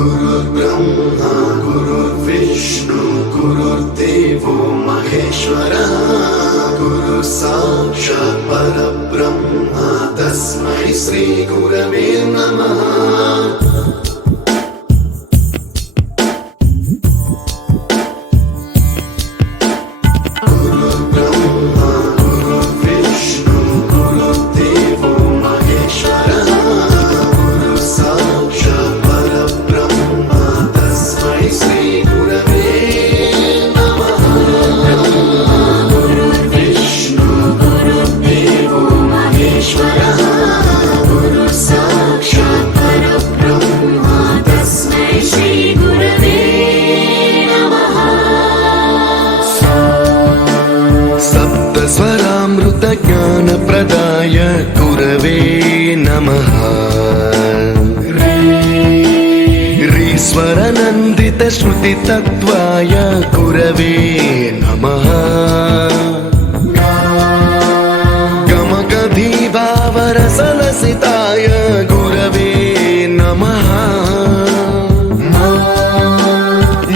गुरुर्ब्रह्मा गुरुर्विष्णु गुरुर्देवो महेश्वरः गुरु साक्षात् परब्रह्म तस्मै श्री गुरवे नमः। ज्ञानप्रदाय गुरवे नमः। ह्रीश्वरनन्दित श्रुतितत्त्वाय गुरवे नमः। गमगभीभावरसलसिताय गुरवे नमः।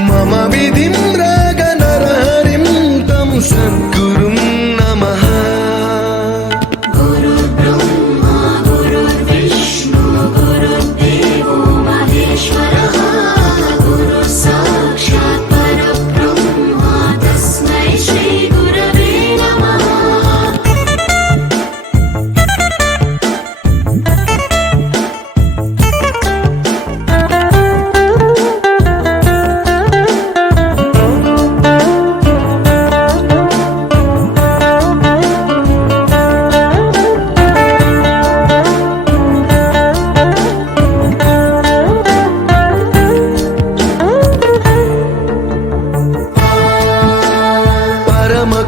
मम विधिं रागनरहरिं तं सद्गुरुं नमः।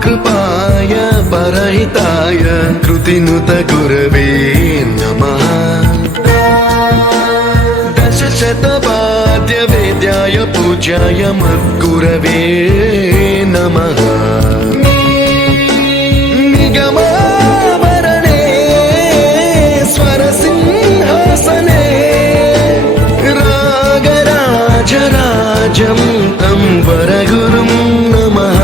कृपाय परहिताय कृतिनुत गुरवे नमः। दशशतवाद्यवेद्याय पूज्याय मद्गुरवे नमः। निगमावरणे स्वरसिंहासने रागराजराजं तं वरगुरुं नमः।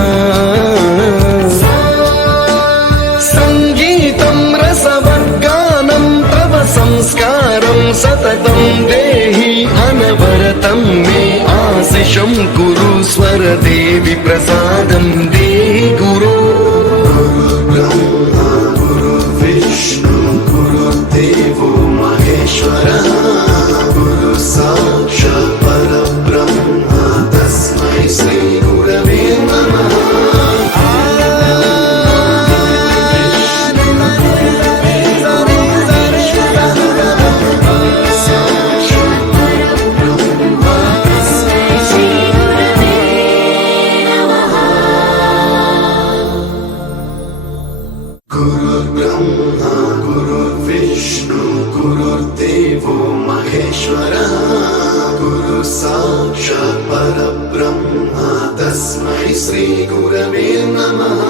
संस्कारं सततं देहि अनवरतं मे आशिषं कुरु स्वरदेवि प्रसादं देहि गुरु। गुरुर्ब्रह्मा गुरुर्विष्णु गुरुर्देवो महेश्वरः गुरु साक्षात् परब्रह्म तस्मै श्री गुरवे नमः। गुरुर्ब्रह्मा गुरुर्विष्णु गुरुर्देवो महेश्वरः गुरु साक्षात् परब्रह्म तस्मै श्री गुरवे नमः।